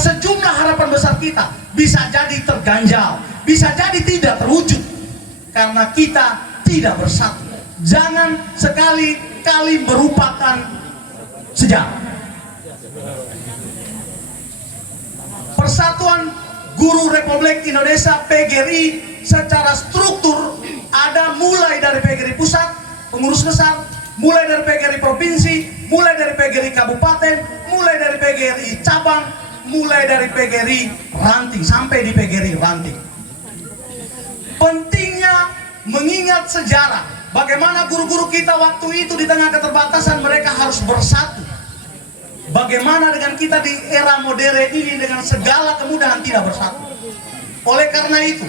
sejumlah harapan besar kita bisa jadi terganjal, bisa jadi tidak terwujud karena kita tidak bersatu. Jangan sekali-kali merupakan sejarah. Persatuan Guru Republik Indonesia PGRI secara struktur ada mulai dari PGRI pusat, pengurus besar, mulai dari PGRI provinsi, mulai dari PGRI kabupaten, mulai dari PGRI cabang, mulai dari PGRI ranting sampai di PGRI ranting. Pentingnya mengingat sejarah, bagaimana guru-guru kita waktu itu di tengah keterbatasan mereka harus bersatu. Bagaimana dengan kita di era modern ini dengan segala kemudahan tidak bersatu. Oleh karena itu,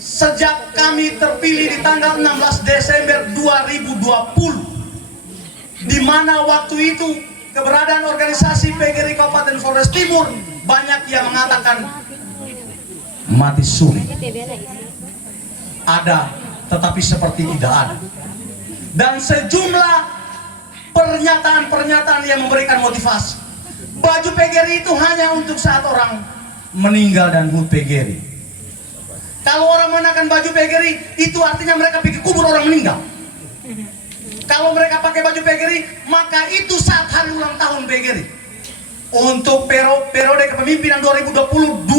sejak kami terpilih di tanggal 16 Desember 2020, di mana waktu itu keberadaan organisasi PGRI Kabupaten Flores Timur banyak yang mengatakan mati suri. Ada, tetapi seperti tidak ada. Dan sejumlah pernyataan-pernyataan yang memberikan motivasi. Baju PGRI itu hanya untuk saat orang meninggal dan HUT PGRI. Kalau orang mengenakan baju PGRI, itu artinya mereka pergi kubur orang meninggal. Kalau mereka pakai baju PGRI, maka itu saat hari ulang tahun PGRI. Untuk periode kepemimpinan 2020-2025,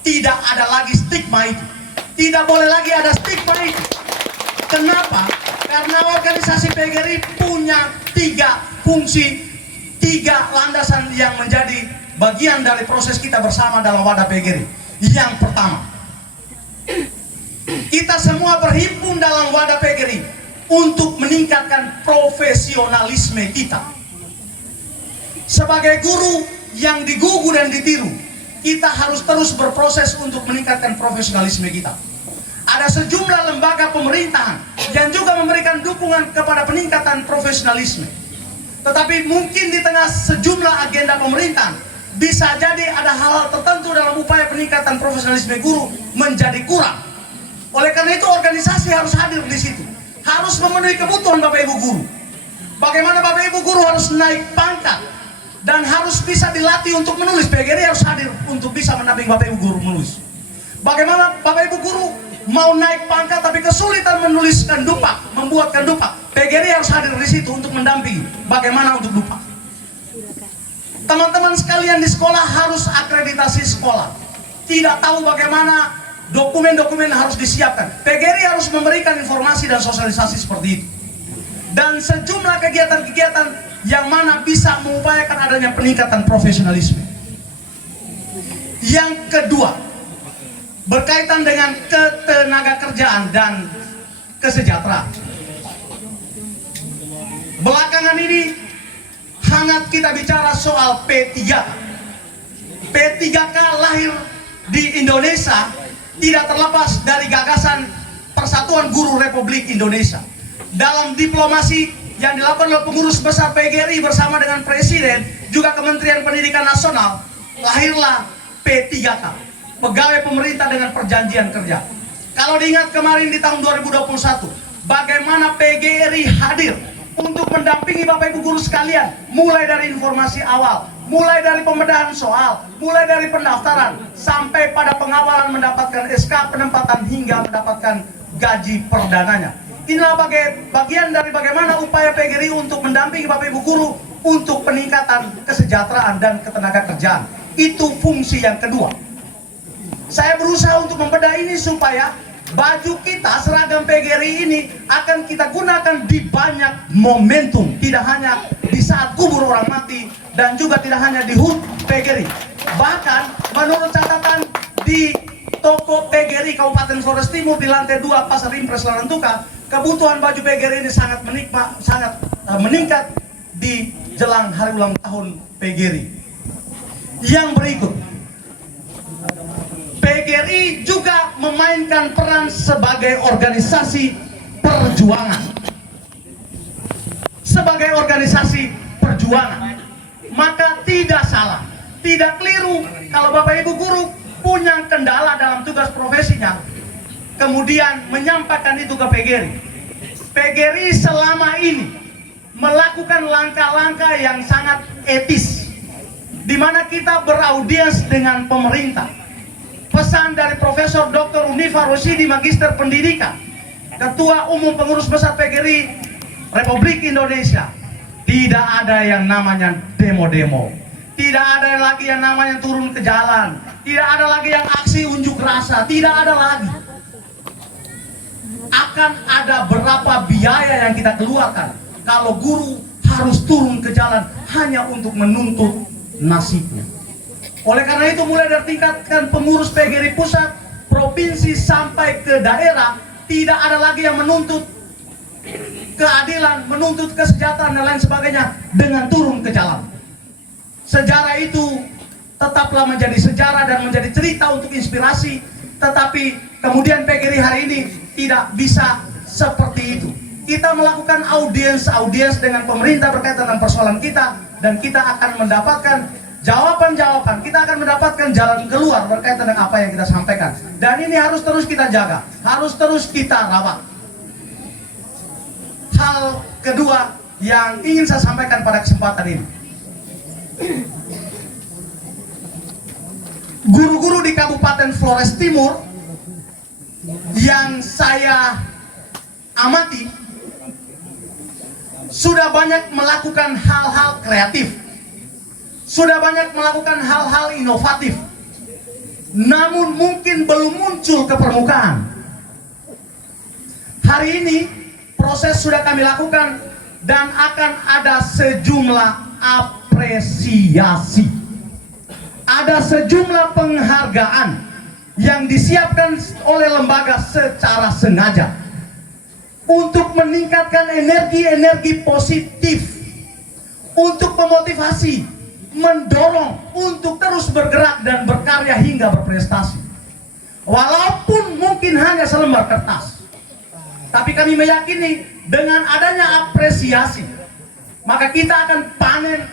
tidak ada lagi stigma itu. Tidak boleh lagi ada stigma itu. Kenapa? Karena organisasi PGRI punya 3 fungsi, 3 landasan yang menjadi bagian dari proses kita bersama dalam wadah PGRI. Yang pertama, kita semua berhimpun dalam wadah PGRI untuk meningkatkan profesionalisme kita. Sebagai guru yang digugu dan ditiru, kita harus terus berproses untuk meningkatkan profesionalisme kita. Ada sejumlah lembaga pemerintahan yang juga memberikan dukungan kepada peningkatan profesionalisme. Tetapi mungkin di tengah sejumlah agenda pemerintahan, bisa jadi ada hal-hal tertentu dalam upaya peningkatan profesionalisme guru menjadi kurang. Oleh karena itu organisasi harus hadir di situ, harus memenuhi kebutuhan Bapak Ibu guru. Bagaimana Bapak Ibu guru harus naik pangkat dan harus bisa dilatih untuk menulis. PGRI harus hadir untuk bisa mendampingi Bapak Ibu guru menulis. Bagaimana Bapak Ibu guru mau naik pangkat tapi kesulitan menuliskan dupak, membuatkan dupak, PGRI harus hadir di situ untuk mendampingi bagaimana untuk dupak. Teman-teman sekalian di sekolah harus akreditasi sekolah. Tidak tahu bagaimana dokumen-dokumen harus disiapkan. PGRI harus memberikan informasi dan sosialisasi seperti itu. Dan sejumlah kegiatan-kegiatan yang mana bisa mengupayakan adanya peningkatan profesionalisme. Yang kedua, berkaitan dengan ketenagakerjaan dan kesejahteraan. Belakangan ini hangat kita bicara soal P3K. P3K lahir di Indonesia tidak terlepas dari gagasan Persatuan Guru Republik Indonesia. Dalam diplomasi yang dilakukan oleh pengurus besar PGRI bersama dengan Presiden, juga Kementerian Pendidikan Nasional, lahirlah P3K. Pegawai pemerintah dengan perjanjian kerja. Kalau diingat kemarin di tahun 2021, bagaimana PGRI hadir untuk mendampingi Bapak Ibu guru sekalian, mulai dari informasi awal, mulai dari pembedahan soal, mulai dari pendaftaran, sampai pada pengawalan mendapatkan SK penempatan hingga mendapatkan gaji perdananya. Inilah bagian dari bagaimana upaya PGRI untuk mendampingi Bapak Ibu guru untuk peningkatan kesejahteraan dan ketenagakerjaan. Itu fungsi yang kedua. Saya berusaha untuk membedah ini supaya baju kita, seragam PGRI ini akan kita gunakan di banyak momentum. Tidak hanya di saat kubur orang mati dan juga tidak hanya di HUT PGRI. Bahkan menurut catatan di toko PGRI Kabupaten Flores Timur di lantai 2 Pasar Impres Larantuka, kebutuhan baju PGRI ini sangat meningkat di jelang hari ulang tahun PGRI. Yang berikut, PGRI juga memainkan peran sebagai organisasi perjuangan. Sebagai organisasi perjuangan, maka tidak salah, tidak keliru kalau Bapak Ibu guru punya kendala dalam tugas profesinya, kemudian menyampaikan itu ke PGRI. PGRI selama ini melakukan langkah-langkah yang sangat etis, di mana kita beraudiens dengan pemerintah. Pesan dari Profesor Dr. Unifa Rosyidi, Magister Pendidikan, Ketua Umum Pengurus Besar PGRI Republik Indonesia, tidak ada yang namanya demo-demo, tidak ada lagi yang namanya turun ke jalan, tidak ada lagi yang aksi unjuk rasa, tidak ada lagi. Akan ada berapa biaya yang kita keluarkan kalau guru harus turun ke jalan hanya untuk menuntut nasibnya. Oleh karena itu, mulai dari tingkatkan pengurus PGRI pusat, provinsi sampai ke daerah, tidak ada lagi yang menuntut keadilan, menuntut kesejahteraan dan lain sebagainya dengan turun ke jalan. Sejarah itu tetaplah menjadi sejarah dan menjadi cerita untuk inspirasi, tetapi kemudian PGRI hari ini tidak bisa seperti itu. Kita melakukan audiens dengan pemerintah berkaitan dengan persoalan kita, dan kita akan mendapatkan jawaban-jawaban, kita akan mendapatkan jalan keluar berkaitan dengan apa yang kita sampaikan. Dan ini harus terus kita jaga, harus terus kita rawat. Hal kedua yang ingin saya sampaikan pada kesempatan ini, guru-guru di Kabupaten Flores Timur yang saya amati sudah banyak melakukan hal-hal kreatif, sudah banyak melakukan hal-hal inovatif, namun mungkin belum muncul ke permukaan. Hari ini proses sudah kami lakukan dan akan ada sejumlah apresiasi, ada sejumlah penghargaan yang disiapkan oleh lembaga secara sengaja untuk meningkatkan energi-energi positif, untuk memotivasi, mendorong untuk terus bergerak dan berkarya hingga berprestasi. Walaupun mungkin hanya selembar kertas, tapi kami meyakini dengan adanya apresiasi, maka kita akan panen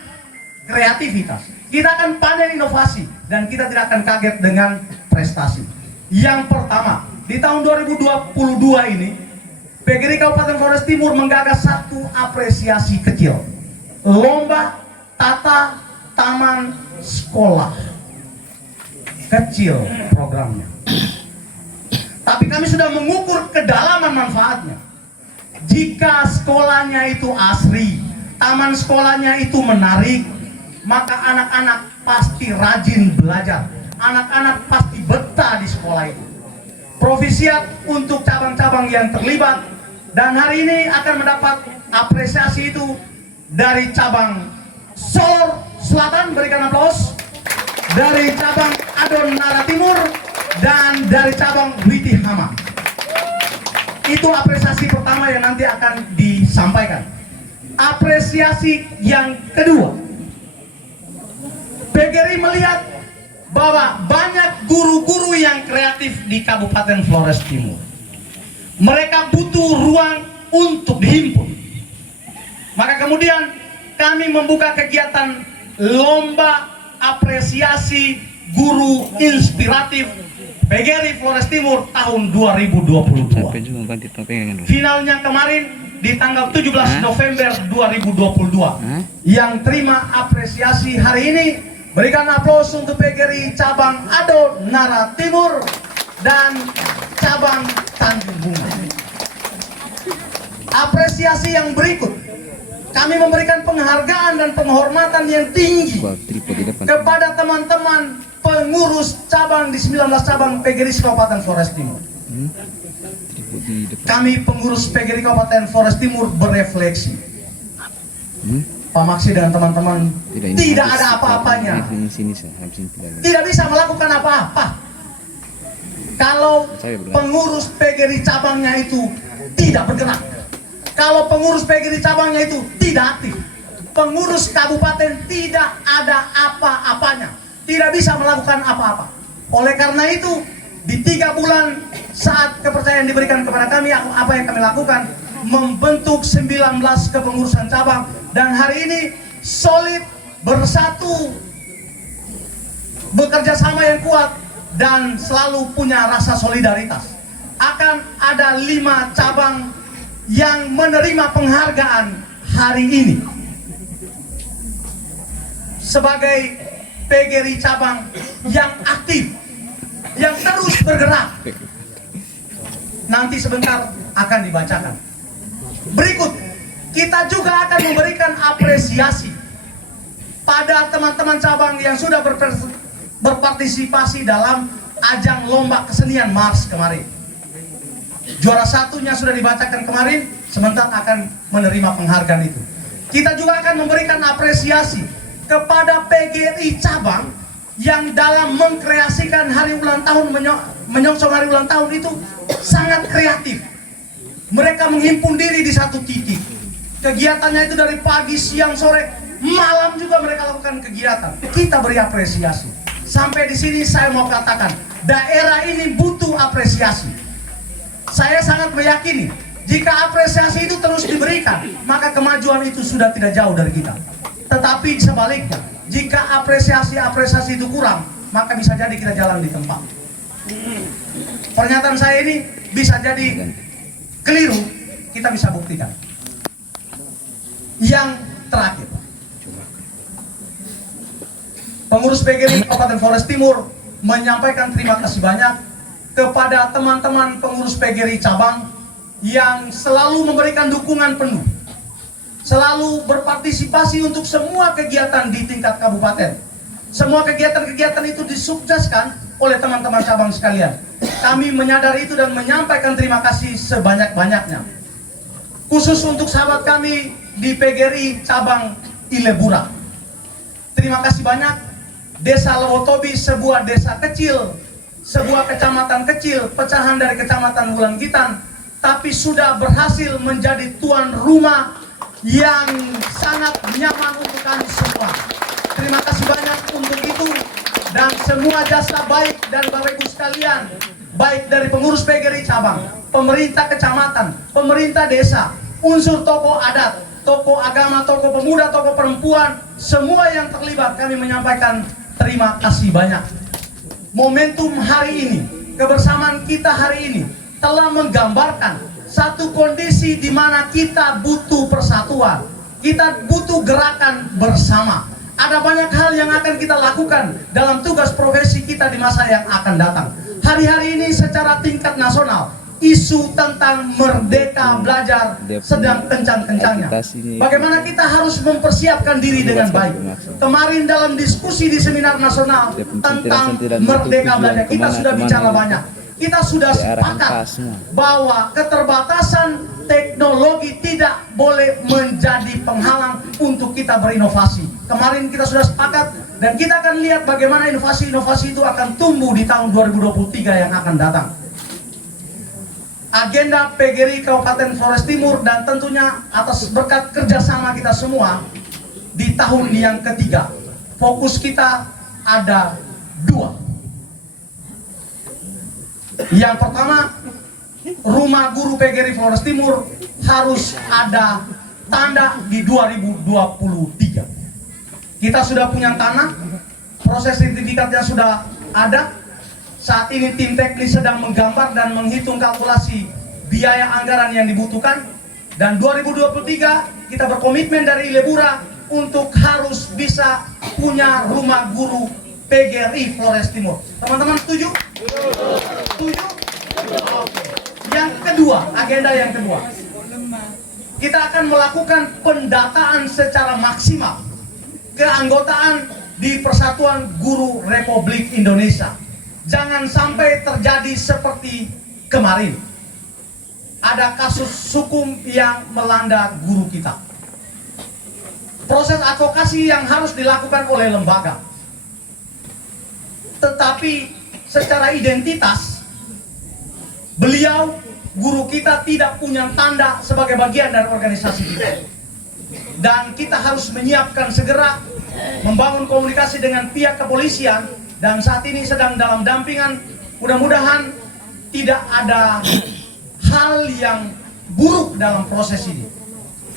kreativitas, kita akan panen inovasi, dan kita tidak akan kaget dengan prestasi. Yang pertama, di tahun 2022 ini PGRI Kabupaten Flores Timur menggagas satu apresiasi kecil, lomba tata taman sekolah. Kecil programnya, tapi kami sudah mengukur kedalaman manfaatnya. Jika sekolahnya itu asri, taman sekolahnya itu menarik, maka anak-anak pasti rajin belajar, anak-anak pasti betah di sekolah itu. Provisiat untuk cabang-cabang yang terlibat, dan hari ini akan mendapat apresiasi itu dari cabang Solor Selatan, berikan aplaus, dari cabang Adonara Timur, dan dari cabang Witi Hama. Itu apresiasi pertama yang nanti akan disampaikan. Apresiasi yang kedua, PGRI melihat bahwa banyak guru-guru yang kreatif di Kabupaten Flores Timur. Mereka butuh ruang untuk dihimpun. Maka kemudian kami membuka kegiatan lomba apresiasi guru inspiratif PGRI Flores Timur tahun 2022. Finalnya kemarin di tanggal 17 November 2022. Yang terima apresiasi hari ini, berikan aplaus untuk PGRI cabang Adonara Timur dan cabang Tanjung Bunga. Apresiasi yang berikut, kami memberikan penghargaan dan penghormatan yang tinggi kepada teman-teman pengurus cabang di 19 cabang PGRI Kabupaten Flores Timur. Kami pengurus PGRI Kabupaten Flores Timur berefleksi, Pak Maksi dan teman-teman, tidak ada apa-apanya, tidak bisa melakukan apa-apa kalau pengurus PGRI cabangnya itu tidak bergerak, kalau pengurus PGRI cabangnya itu tidak aktif. Pengurus kabupaten tidak ada apa-apanya, tidak bisa melakukan apa-apa. Oleh karena itu, di 3 bulan saat kepercayaan diberikan kepada kami, apa yang kami lakukan? Membentuk 19 kepengurusan cabang, dan hari ini solid, bersatu, bekerja sama yang kuat, dan selalu punya rasa solidaritas. Akan ada 5 cabang yang menerima penghargaan hari ini sebagai PGRI cabang yang aktif, yang terus bergerak. Nanti sebentar akan dibacakan. Berikut, kita juga akan memberikan apresiasi pada teman-teman cabang yang sudah berpartisipasi dalam ajang lomba kesenian Mars kemarin. Juara satunya sudah dibacakan kemarin, sebentar akan menerima penghargaan itu. Kita juga akan memberikan apresiasi kepada PGRI cabang yang dalam mengkreasikan hari ulang tahun, menyongsong hari ulang tahun itu sangat kreatif. Mereka menghimpun diri di satu titik. Kegiatannya itu dari pagi, siang, sore, malam juga mereka lakukan kegiatan. Kita beri apresiasi. Sampai di sini saya mau katakan, daerah ini butuh apresiasi. Saya sangat meyakini, jika apresiasi itu terus diberikan, maka kemajuan itu sudah tidak jauh dari kita. Tetapi sebaliknya, jika apresiasi itu kurang, maka bisa jadi kita jalan di tempat. Pernyataan saya ini bisa jadi keliru, kita bisa buktikan. Yang terakhir, pengurus PGRI Kabupaten Flores Timur menyampaikan terima kasih banyak kepada teman-teman pengurus PGRI cabang yang selalu memberikan dukungan penuh, selalu berpartisipasi untuk semua kegiatan di tingkat kabupaten. Semua kegiatan-kegiatan itu disukseskan oleh teman-teman cabang sekalian. Kami menyadari itu dan menyampaikan terima kasih sebanyak-banyaknya. Khusus untuk sahabat kami di PGRI cabang Ilebura. Terima kasih banyak. Desa Lewotobi, sebuah desa kecil, sebuah kecamatan kecil, pecahan dari kecamatan Wulangitan, tapi sudah berhasil menjadi tuan rumah yang sangat nyaman untuk kami semua. Terima kasih banyak untuk itu, dan semua jasa baik dari Bapak Ibu sekalian, baik dari pengurus PGRI cabang, pemerintah kecamatan, pemerintah desa, unsur tokoh adat, tokoh agama, tokoh pemuda, tokoh perempuan, semua yang terlibat, kami menyampaikan terima kasih banyak. Momentum hari ini, kebersamaan kita hari ini telah menggambarkan satu kondisi di mana kita butuh persatuan, kita butuh gerakan bersama. Ada banyak hal yang akan kita lakukan dalam tugas profesi kita di masa yang akan datang. Hari-hari ini secara tingkat nasional, isu tentang merdeka belajar sedang kencang-kencangnya. Bagaimana kita harus mempersiapkan diri dengan baik. Kemarin dalam diskusi di seminar nasional tentang merdeka belajar, kita sudah bicara banyak. Kita sudah sepakat bahwa keterbatasan teknologi tidak boleh menjadi penghalang untuk kita berinovasi. Kemarin kita sudah sepakat, dan kita akan lihat bagaimana inovasi-inovasi itu akan tumbuh di tahun 2023 yang akan datang. Agenda PGRI Kabupaten Flores Timur, dan tentunya atas berkat kerjasama kita semua di tahun yang ketiga, fokus kita ada dua. Yang pertama, rumah guru PGRI Flores Timur harus ada tanda di 2023. Kita sudah punya tanah, proses sertifikatnya sudah ada. Saat ini tim teknis sedang menggambar dan menghitung kalkulasi biaya anggaran yang dibutuhkan. Dan 2023 kita berkomitmen dari Ilebura untuk harus bisa punya rumah guru PGRI Flores Timur. Teman-teman setuju? Setuju? Yang kedua, agenda yang kedua, kita akan melakukan pendataan secara maksimal keanggotaan di Persatuan Guru Republik Indonesia. Jangan sampai terjadi seperti kemarin. Ada kasus hukum yang melanda guru kita. Proses advokasi yang harus dilakukan oleh lembaga. Tetapi secara identitas, beliau, guru kita, tidak punya tanda sebagai bagian dari organisasi kita. Dan kita harus menyiapkan segera, membangun komunikasi dengan pihak kepolisian, dan saat ini sedang dalam dampingan. Mudah-mudahan tidak ada hal yang buruk dalam proses ini.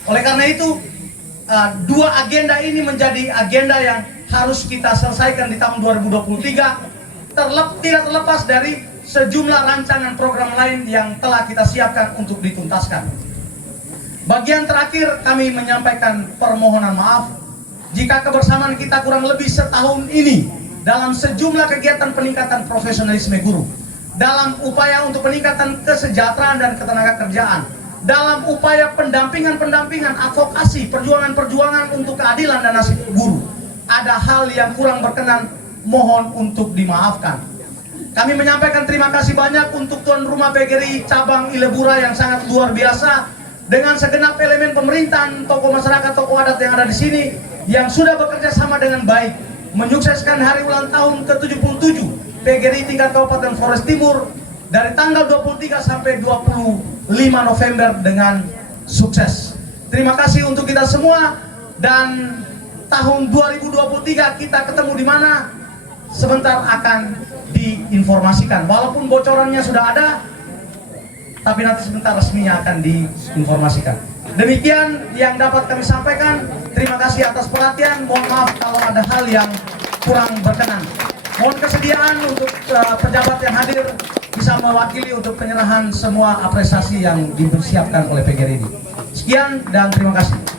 Oleh karena itu, dua agenda ini menjadi agenda yang harus kita selesaikan di tahun 2023, tidak terlepas dari sejumlah rancangan program lain yang telah kita siapkan untuk dituntaskan. Bagian terakhir, kami menyampaikan permohonan maaf jika kebersamaan kita kurang lebih setahun ini dalam sejumlah kegiatan peningkatan profesionalisme guru, dalam upaya untuk peningkatan kesejahteraan dan ketenagakerjaan, dalam upaya pendampingan, advokasi, perjuangan untuk keadilan dan nasib guru, ada hal yang kurang berkenan, mohon untuk dimaafkan. Kami menyampaikan terima kasih banyak untuk tuan rumah PGRI cabang Ilebura yang sangat luar biasa dengan segenap elemen pemerintahan, tokoh masyarakat, tokoh adat yang ada di sini yang sudah bekerja sama dengan baik menyukseskan hari ulang tahun ke-77 PGRI tingkat Kabupaten Flores Timur dari tanggal 23 sampai 25 November dengan sukses. Terima kasih untuk kita semua, dan tahun 2023 kita ketemu di mana sebentar akan diinformasikan. Walaupun bocorannya sudah ada, tapi nanti sebentar resminya akan diinformasikan. Demikian yang dapat kami sampaikan. Terima kasih atas perhatian. Mohon maaf kalau ada hal yang kurang berkenan. Mohon kesediaan untuk pejabat yang hadir bisa mewakili untuk penyerahan semua apresiasi yang disiapkan oleh PGRI. Sekian dan terima kasih.